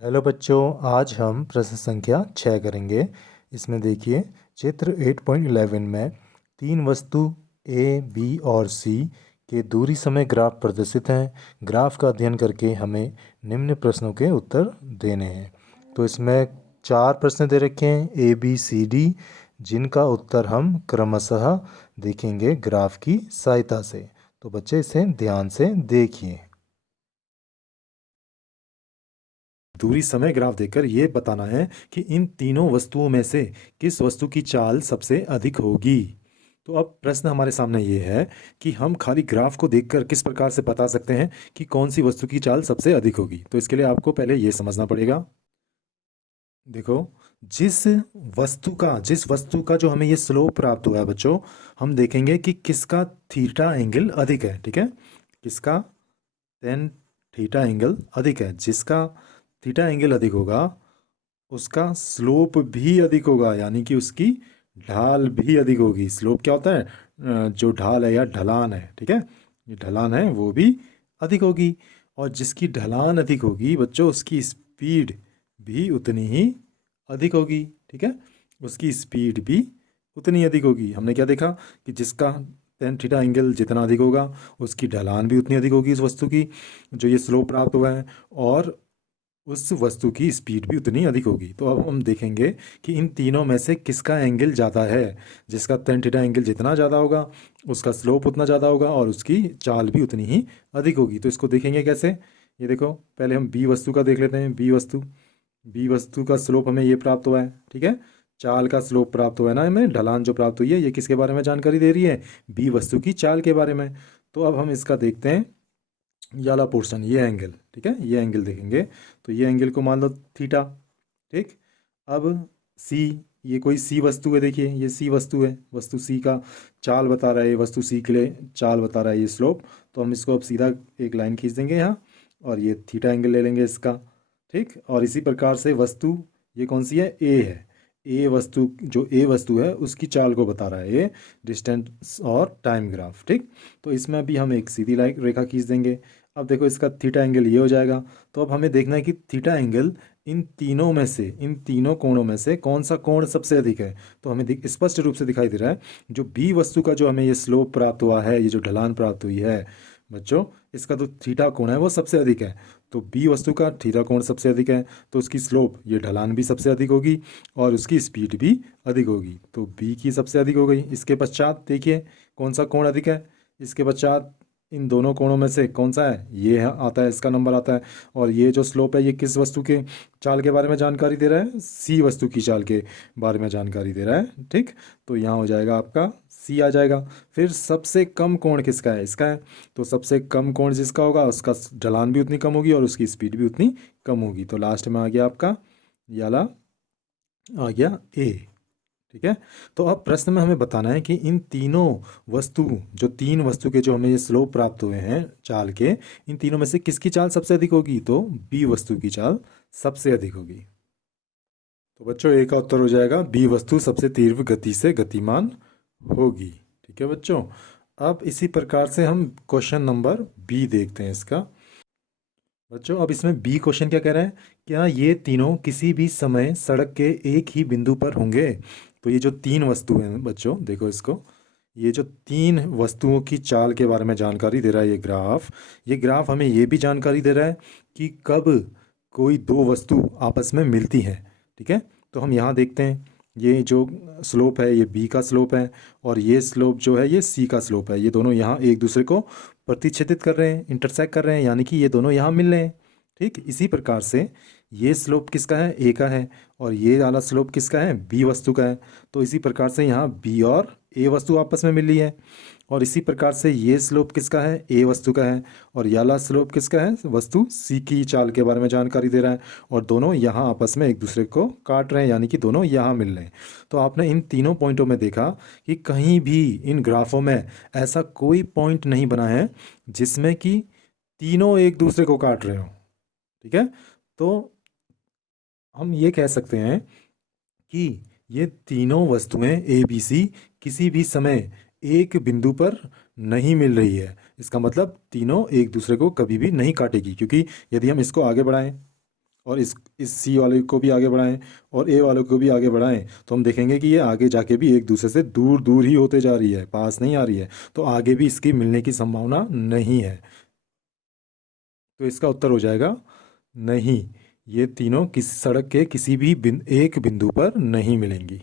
Hello बच्चों, आज हम प्रश्न संख्या 6 करेंगे। इसमें देखिए, चित्र 8.11 में तीन वस्तु ए, बी और सी के दूरी समय ग्राफ प्रदर्शित हैं। ग्राफ का अध्ययन करके हमें निम्न प्रश्नों के उत्तर देने हैं। तो इसमें चार प्रश्न दे रखे हैं, ए, बी, सी, डी, जिनका उत्तर हम क्रमशः देखेंगे ग्राफ की सहायता से। तो बच्चे इसे ध्यान से देखिए। दूरी समय ग्राफ देखकर ये बताना है कि इन तीनों वस्तुओं में से किस वस्तु की चाल सबसे अधिक होगी। तो अब प्रश्न हमारे सामने ये है कि हम खाली ग्राफ को देखकर किस प्रकार से बता सकते हैं कि कौन सी वस्तु की चाल सबसे अधिक होगी। तो इसके लिए आपको पहले ये समझना पड़ेगा। देखो, जिस वस्तु का जो हमें ये स्लोप प्राप्त हुआ है बच्चों, हम देखेंगे कि किसका थीटा एंगल अधिक है। ठीक है, किसका टेन थीटा एंगल अधिक है। जिसका थीटा एंगल अधिक होगा उसका स्लोप भी अधिक होगा, यानी कि उसकी ढाल भी अधिक होगी। स्लोप क्या होता है? जो ढाल है या ढलान है, ठीक है, ये ढलान है, वो भी अधिक होगी। और जिसकी ढलान अधिक होगी बच्चों, उसकी स्पीड भी उतनी ही अधिक होगी। ठीक है, उसकी स्पीड भी उतनी अधिक होगी। हमने क्या देखा कि जिसका टेन थीटा एंगल जितना अधिक होगा उसकी ढलान भी उतनी अधिक होगी उस वस्तु की, जो ये स्लोप प्राप्त हुआ है, और उस वस्तु की स्पीड भी उतनी अधिक होगी। तो अब हम देखेंगे कि इन तीनों में से किसका एंगल ज़्यादा है। जिसका टेन थीटा एंगल जितना ज़्यादा होगा उसका स्लोप उतना ज़्यादा होगा और उसकी चाल भी उतनी ही अधिक होगी। तो इसको देखेंगे कैसे? ये देखो, पहले हम बी वस्तु का देख लेते हैं। बी वस्तु का स्लोप हमें ये प्राप्त हुआ है। ठीक है, चाल का स्लोप प्राप्त हुआ है ना हमें, ढलान जो प्राप्त हुई है, ये किसके बारे में जानकारी दे रही है? बी वस्तु की चाल के बारे में। तो अब हम इसका देखते हैं, ये वाला पोर्शन, ये एंगल। ठीक है, ये एंगल देखेंगे तो ये एंगल को मान लो थीटा। ठीक, अब सी, ये कोई सी वस्तु है। देखिए, ये सी वस्तु है, वस्तु सी का चाल बता रहा है, ये वस्तु सी के लिए चाल बता रहा है, ये स्लोप। तो हम इसको अब सीधा एक लाइन खींच देंगे यहाँ, और ये थीटा एंगल ले लेंगे इसका। ठीक, और इसी प्रकार से वस्तु, ये कौन सी है? ए है। ए वस्तु, जो ए वस्तु है उसकी चाल को बता रहा है ये डिस्टेंस और टाइम ग्राफ। ठीक, तो इसमें भी हम एक सीधी लाइन रेखा खींच देंगे। अब देखो, इसका थीटा एंगल ये हो जाएगा। तो अब हमें देखना है कि थीटा एंगल इन तीनों में से, इन तीनों कोणों में से कौन सा कोण सबसे अधिक है। तो हमें स्पष्ट रूप से दिखाई दे रहा है, जो बी वस्तु का जो हमें ये स्लोप प्राप्त हुआ है, ये जो ढलान प्राप्त हुई है बच्चों, इसका जो थीटा कोण है वो सबसे अधिक है। तो बी वस्तु का थीटा कोण सबसे अधिक है, तो उसकी स्लोप, ये ढलान भी सबसे अधिक होगी और उसकी स्पीड भी अधिक होगी। तो बी की सबसे अधिक हो गई। इसके पश्चात देखिए कौन सा कोण अधिक है। इसके पश्चात इन दोनों कोणों में से कौन सा है? ये आता है, इसका नंबर आता है। और ये जो स्लोप है, ये किस वस्तु के चाल के बारे में जानकारी दे रहा है? सी वस्तु की चाल के बारे में जानकारी दे रहा है। ठीक, तो यहाँ हो जाएगा आपका सी आ जाएगा। फिर सबसे कम कोण किसका है? इसका है। तो सबसे कम कोण जिसका होगा उसका ढलान भी उतनी कम होगी और उसकी स्पीड भी उतनी कम होगी। तो लास्ट में आ गया आपका याला, आ गया ए। ठीक है, तो अब प्रश्न में हमें बताना है कि इन तीनों वस्तु, जो तीन वस्तु के जो हमें ये स्लोप प्राप्त हुए हैं चाल के, इन तीनों में से किसकी चाल सबसे अधिक होगी? तो बी वस्तु की चाल सबसे अधिक होगी। तो बच्चों, ए का उत्तर हो जाएगा बी वस्तु सबसे तीव्र गति से गतिमान होगी। ठीक है बच्चों, अब इसी प्रकार से हम क्वेश्चन नंबर बी देखते हैं इसका। बच्चों, अब इसमें बी क्वेश्चन क्या कह रहा है? क्या ये तीनों किसी भी समय सड़क के एक ही बिंदु पर होंगे? तो ये जो तीन वस्तु हैं बच्चों, देखो इसको, ये जो तीन वस्तुओं की चाल के बारे में जानकारी दे रहा है ये ग्राफ हमें ये भी जानकारी दे रहा है कि कब कोई दो वस्तु आपस में मिलती हैं। ठीक है, तो हम यहाँ देखते हैं, ये जो स्लोप है ये बी का स्लोप है, और ये स्लोप जो है ये सी का स्लोप है। ये दोनों यहाँ एक दूसरे को प्रतिच्छेदित कर रहे हैं, इंटरसेक्ट कर रहे हैं, यानी कि ये दोनों यहाँ मिल रहे हैं। ठीक, इसी प्रकार से ये स्लोप किसका है? ए का है, और ये वाला स्लोप किसका है? बी वस्तु का है। तो इसी प्रकार से यहाँ बी और ए वस्तु आपस में मिल रही है। और इसी प्रकार से ये स्लोप किसका है? ए वस्तु का है। और ये वाला स्लोप किसका है? वस्तु सी की चाल के बारे में जानकारी दे रहा है। और दोनों यहाँ आपस में एक दूसरे को काट रहे हैं, यानी कि दोनों यहाँ मिल रहे हैं। तो आपने इन तीनों पॉइंटों में देखा कि कहीं भी इन ग्राफों में ऐसा कोई पॉइंट नहीं बना है जिसमें कि तीनों एक दूसरे को काट रहे हो। ठीक है, तो हम ये कह सकते हैं कि ये तीनों वस्तुएं ए बी सी किसी भी समय एक बिंदु पर नहीं मिल रही है। इसका मतलब तीनों एक दूसरे को कभी भी नहीं काटेगी, क्योंकि यदि हम इसको आगे बढ़ाएं, और इस सी वाले को भी आगे बढ़ाएं और ए वाले को भी आगे बढ़ाएं, तो हम देखेंगे कि ये आगे जाके भी एक दूसरे से दूर दूर ही होते जा रही है, पास नहीं आ रही है। तो आगे भी इसकी मिलने की संभावना नहीं है। तो इसका उत्तर हो जाएगा नहीं। ये तीनों किसी सड़क के किसी भी एक बिंदु पर नहीं मिलेंगी।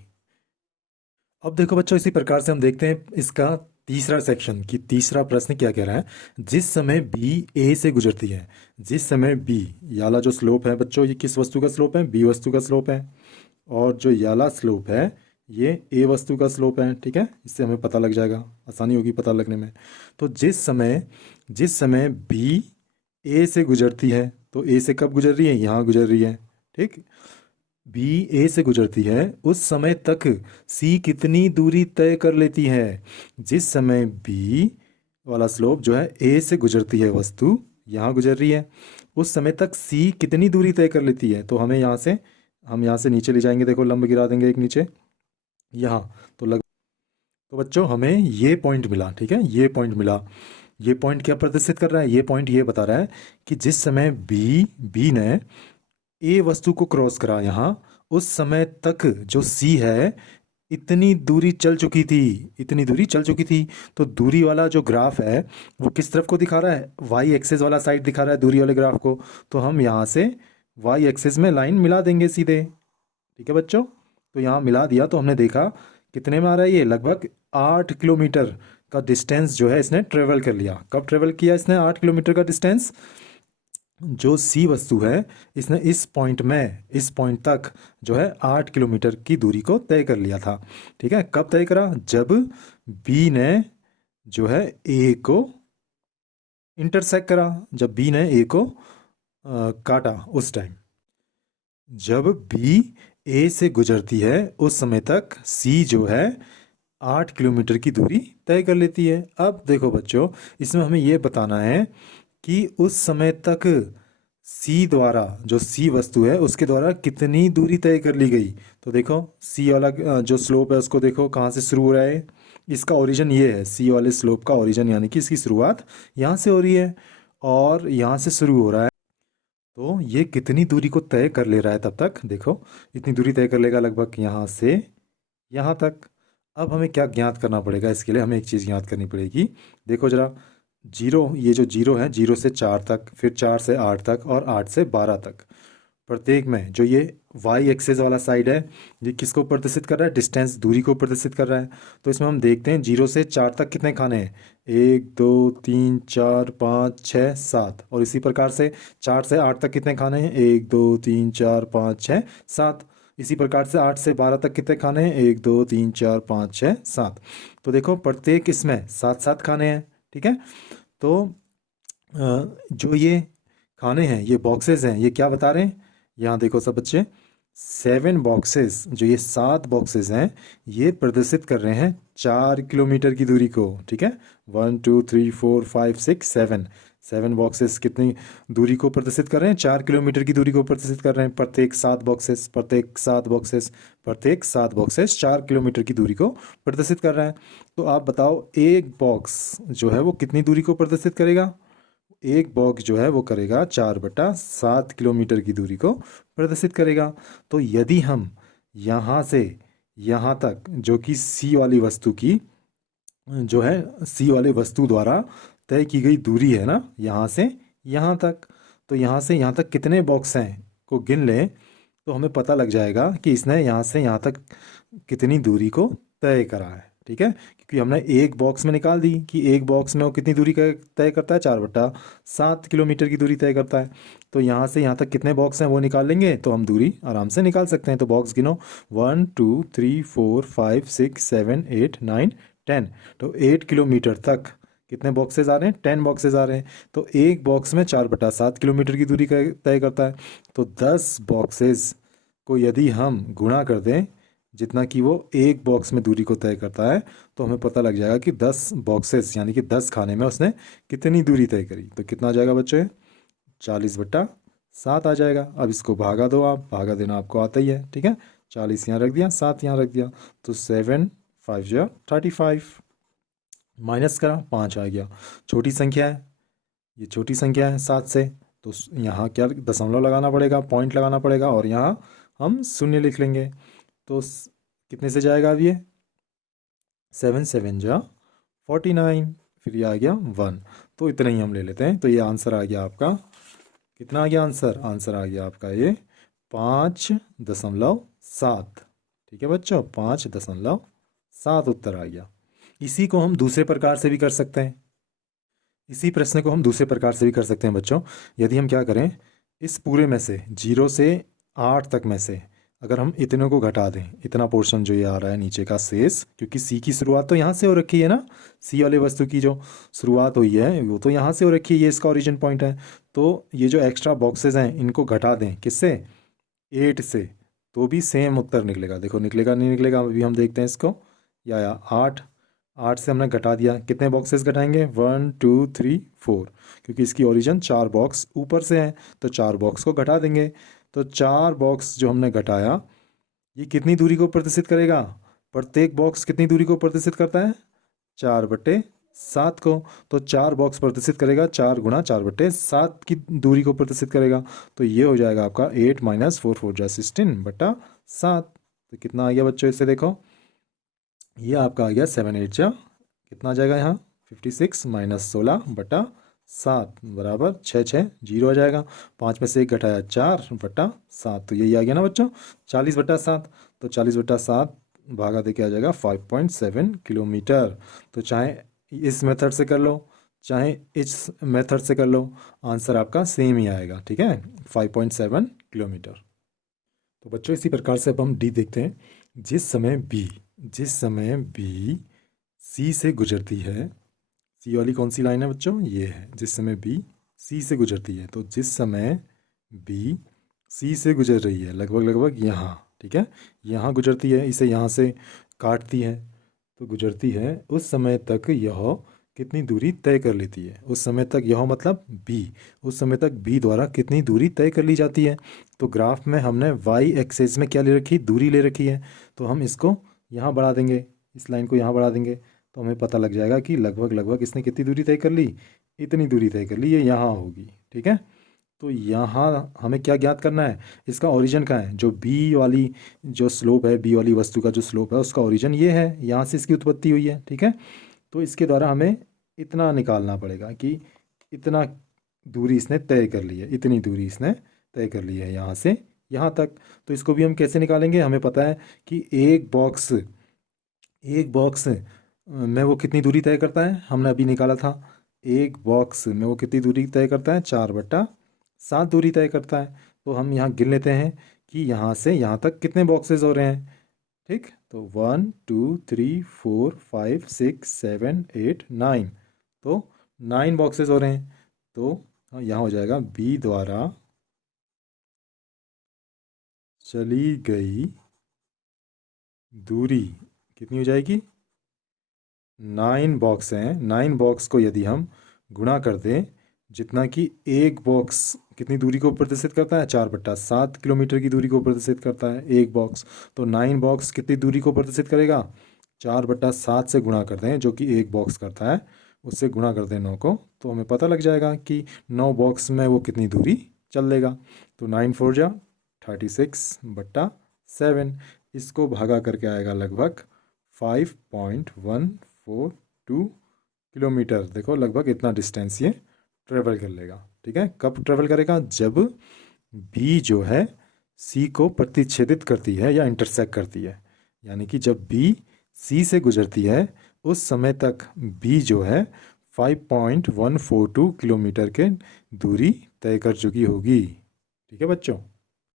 अब देखो बच्चों, इसी प्रकार से हम देखते हैं इसका तीसरा सेक्शन कि तीसरा प्रश्न क्या कह रहा है। जिस समय बी ए से गुजरती है, जिस समय बी, ये वाला जो स्लोप है बच्चों, ये किस वस्तु का स्लोप है? बी वस्तु का स्लोप है। और जो ये वाला स्लोप है ये ए वस्तु का स्लोप है, ठीक है। इससे हमें पता लग जाएगा, आसानी होगी पता लगने में। तो जिस समय बी ए से गुजरती है, तो ए से कब गुजर रही है? यहाँ गुजर रही है, ठीक। बी ए से गुजरती है उस समय तक सी कितनी दूरी तय कर लेती है? जिस समय बी वाला स्लोप जो है ए से गुजरती है, वस्तु यहाँ गुजर रही है, उस समय तक सी कितनी दूरी तय कर लेती है? तो हम यहाँ से नीचे ले जाएंगे, देखो लंब गिरा देंगे एक नीचे यहाँ। तो बच्चों हमें ये पॉइंट मिला, ठीक है, ये पॉइंट मिला। ये पॉइंट क्या प्रदर्शित कर रहा है? ये पॉइंट ये बता रहा है कि जिस समय बी ने ए वस्तु को क्रॉस करा यहाँ, उस समय तक जो सी है इतनी दूरी चल चुकी थी, इतनी दूरी चल चुकी थी। तो दूरी वाला जो ग्राफ है वो किस तरफ को दिखा रहा है? वाई एक्सिस वाला साइड दिखा रहा है दूरी वाले ग्राफ को। तो हम यहाँ से वाई एक्सिस में लाइन मिला देंगे सीधे, ठीक है बच्चों। तो यहाँ मिला दिया तो हमने देखा कितने में आ रहा है, ये लगभग 8 किलोमीटर का डिस्टेंस जो है इसने ट्रेवल कर लिया। कब ट्रेवल किया इसने 8 किलोमीटर का डिस्टेंस? जो सी वस्तु है इसने इस पॉइंट तक जो है 8 किलोमीटर की दूरी को तय कर लिया था, ठीक है। कब तय करा? जब बी ने जो है ए को इंटरसेक्ट करा, जब बी ने ए को काटा, उस टाइम जब बी ए से गुजरती है उस समय तक सी जो है 8 किलोमीटर की दूरी तय कर लेती है। अब देखो बच्चों, इसमें हमें यह बताना है कि उस समय तक सी द्वारा, जो सी वस्तु है उसके द्वारा कितनी दूरी तय कर ली गई। तो देखो सी वाला जो स्लोप है उसको देखो कहाँ से शुरू हो रहा है। इसका ओरिजिन ये है, सी वाले स्लोप का ओरिजिन, यानी कि इसकी शुरुआत यहाँ से हो रही है और यहाँ से शुरू हो रहा है। तो ये कितनी दूरी को तय कर ले रहा है तब तक? देखो इतनी दूरी तय कर लेगा लगभग यहाँ से यहाँ तक। अब हमें क्या ज्ञात करना पड़ेगा? इसके लिए हमें एक चीज़ ज्ञात करनी पड़ेगी। देखो जरा, जीरो, ये जो जीरो है, 0 से 4 तक, फिर 4 से 8 तक और 8 से 12 तक, प्रत्येक में जो ये वाई एक्सेस वाला साइड है ये किसको प्रदर्शित कर रहा है? डिस्टेंस, दूरी को प्रदर्शित कर रहा है। तो इसमें हम देखते हैं 0 से 4 तक कितने खाने हैं? 1 2 3 4 5 6 7। और इसी प्रकार से 4 से 8 तक कितने खाने हैं? 1 2 3 4 5 6 7। इसी प्रकार से 8 से 12 तक कितने खाने हैं? 1 2 3 4 5 6 7। तो देखो प्रत्येक इसमें 7 7 खाने हैं, ठीक है। तो जो ये खाने हैं, ये बॉक्सेस हैं, ये क्या बता रहे हैं? यहाँ देखो सब बच्चे, 7 बॉक्सेस, जो ये 7 बॉक्सेस हैं ये प्रदर्शित कर रहे हैं 4 किलोमीटर की दूरी को, ठीक है। 1 2 3 4 5 6 7, 7 बॉक्सेस कितनी दूरी को प्रदर्शित कर रहे हैं? 4 किलोमीटर की दूरी को प्रदर्शित कर रहे हैं। प्रत्येक 7 बॉक्सेस 4 किलोमीटर की दूरी को प्रदर्शित कर रहा है। तो आप बताओ एक बॉक्स जो है वो कितनी दूरी को प्रदर्शित करेगा? एक बॉक्स जो है वो करेगा 4/7 किलोमीटर की दूरी को प्रदर्शित करेगा। तो यदि हम यहाँ से यहाँ तक, जो कि सी वाली वस्तु की जो है सी वाली वस्तु द्वारा तय की गई दूरी है ना, यहाँ से यहाँ तक, तो यहाँ से यहाँ तक कितने बॉक्स हैं को गिन लें तो हमें पता लग जाएगा कि इसने यहाँ से यहाँ तक कितनी दूरी को तय करा है, ठीक है। क्योंकि हमने एक बॉक्स में निकाल दी कि एक बॉक्स में वो कितनी दूरी का तय करता है? 4/7 किलोमीटर की दूरी तय करता है। तो यहाँ से यहाँ तक कितने बॉक्स हैं वो निकाल लेंगे तो हम दूरी आराम से निकाल सकते हैं। तो बॉक्स गिनो, 1 2 3 4 5 6 7 8 9 10। तो 8 किलोमीटर तक कितने बॉक्सेस आ रहे हैं? 10 बॉक्सेस आ रहे हैं। तो एक बॉक्स में 4/7 किलोमीटर की दूरी का तय करता है। तो 10 बॉक्सेस को यदि हम गुणा कर दें जितना कि वो एक बॉक्स में दूरी को तय करता है, तो हमें पता लग जाएगा कि 10 बॉक्सेस यानी कि 10 खाने में उसने कितनी दूरी तय करी। तो कितना आ जाएगा बच्चे? 40/7 आ जाएगा। अब इसको भागा दो, आप भागा देना आपको आता ही है, ठीक है। 40 यहाँ रख दिया, 7 यहाँ रख दिया, तो 7 5 या 35, माइनस करा 5 आ गया। छोटी संख्या है, ये छोटी संख्या है 7 से, तो यहाँ क्या दशमलव लगाना पड़ेगा, पॉइंट लगाना पड़ेगा, और यहाँ हम शून्य लिख लेंगे। तो कितने से जाएगा अब ये, 7 7 जा 49, फिर ये आ गया 1। तो इतना ही हम ले लेते हैं। तो ये आंसर आ गया आपका, कितना आ गया आंसर, आंसर आ गया आपका ये 5.7। ठीक है बच्चों, 5.7 उत्तर आ गया। इसी को हम दूसरे प्रकार से भी कर सकते हैं, इसी प्रश्न को हम दूसरे प्रकार से भी कर सकते हैं बच्चों। यदि हम क्या करें, इस पूरे में से 0 से 8 तक में से अगर हम इतने को घटा दें, इतना पोर्शन जो ये आ रहा है नीचे का शेष, क्योंकि सी की शुरुआत तो यहाँ से हो रखी है ना, सी वाले वस्तु की जो शुरुआत हुई है वो तो यहाँ से हो रखी है, ये इसका ओरिजिन पॉइंट है। तो ये जो एक्स्ट्रा बॉक्सेस हैं इनको घटा दें, किससे, 8 से, तो भी सेम उत्तर निकलेगा। देखो निकलेगा नहीं निकलेगा, अभी हम देखते हैं इसको। या 8 से हमने घटा दिया, कितने बॉक्सेस घटाएंगे, 1 2 3 4, क्योंकि इसकी ओरिजिन 4 बॉक्स ऊपर से है, तो 4 बॉक्स को घटा देंगे। तो 4 बॉक्स जो हमने घटाया, ये कितनी दूरी को प्रदर्शित करेगा, प्रत्येक बॉक्स कितनी दूरी को प्रदर्शित करता है, 4/7 को। तो 4 बॉक्स प्रदर्शित करेगा, 4 गुणा 4/7 की दूरी को प्रदर्शित करेगा। तो ये हो जाएगा आपका 8 - 4 4 जा 16/7। तो कितना आ गया बच्चों, इससे देखो, ये आपका आ गया 7 8 जा, कितना आ जाएगा यहाँ, 56 - 16/7 बराबर 6 6 0 आ जाएगा। 5 में से 1 घटाया, 4/7, तो यही आ गया ना बच्चों, 40/7। तो 40/7 भागा दे के आ जाएगा 5.7 किलोमीटर। तो चाहे इस मेथड से कर लो, चाहे इस मेथड से कर लो, आंसर आपका सेम ही आएगा। ठीक है, 5.7 किलोमीटर। तो बच्चों इसी प्रकार से अब हम डी देखते हैं। जिस समय बी सी से गुजरती है, सी वाली कौन सी लाइन है बच्चों, ये है। जिस समय बी सी से गुजरती है, तो जिस समय बी सी से गुजर रही है, लगभग यहाँ, ठीक है, यहाँ गुजरती है, इसे यहाँ से काटती है, तो गुजरती है, उस समय तक यह कितनी दूरी तय कर लेती है। उस समय तक यह मतलब बी, उस समय तक बी द्वारा कितनी दूरी तय कर ली जाती है। तो ग्राफ में हमने वाई एक्सेस में क्या ले रखी, दूरी ले रखी है। तो हम इसको यहाँ बढ़ा देंगे, इस लाइन को यहाँ बढ़ा देंगे, तो हमें पता लग जाएगा कि लगभग इसने कितनी दूरी तय कर ली, इतनी दूरी तय कर ली, ये यहाँ होगी। ठीक है, तो यहाँ हमें क्या ज्ञात करना है, इसका ओरिजिन कहाँ है, जो बी वाली जो स्लोप है, बी वाली वस्तु का जो स्लोप है उसका ओरिजिन ये है, यहाँ से इसकी उत्पत्ति हुई है। ठीक है, तो इसके द्वारा हमें इतना निकालना पड़ेगा कि इतना दूरी इसने तय कर ली है, इतनी दूरी इसने तय कर ली है यहाँ से यहाँ तक। तो इसको भी हम कैसे निकालेंगे, हमें पता है कि एक बॉक्स में वो कितनी दूरी तय करता है, हमने अभी निकाला था। एक बॉक्स में वो कितनी दूरी तय करता है, 4/7 दूरी तय करता है। तो हम यहाँ गिन लेते हैं कि यहाँ से यहाँ तक कितने बॉक्सेस हो रहे हैं। ठीक, तो 1 2 3 4 5 6 7 8 9, तो 9 बॉक्सेस हो रहे हैं। तो यहाँ हो जाएगा बी द्वारा चली गई दूरी कितनी हो जाएगी, 9 बॉक्स हैं, 9 बॉक्स को यदि हम गुणा कर दें, जितना कि एक बॉक्स कितनी दूरी को प्रदर्शित करता है, 4/7 किलोमीटर की दूरी को प्रदर्शित करता है एक बॉक्स। तो 9 बॉक्स कितनी दूरी को प्रदर्शित करेगा, 4/7 से गुणा कर दें, जो कि एक बॉक्स करता है, उससे गुणा कर दें 9 को, तो हमें पता लग जाएगा कि 9 बॉक्स में वो कितनी दूरी चल लेगा। तो 9 4 जा 36/7, इसको भागा करके आएगा लगभग 5.142 किलोमीटर। देखो लगभग इतना डिस्टेंस ये ट्रेवल कर लेगा। ठीक है, कब ट्रेवल करेगा, जब बी जो है सी को प्रतिच्छेदित करती है या इंटरसेक्ट करती है, यानी कि जब बी सी से गुजरती है उस समय तक बी जो है 5.142 किलोमीटर के दूरी तय कर चुकी होगी। ठीक है बच्चों।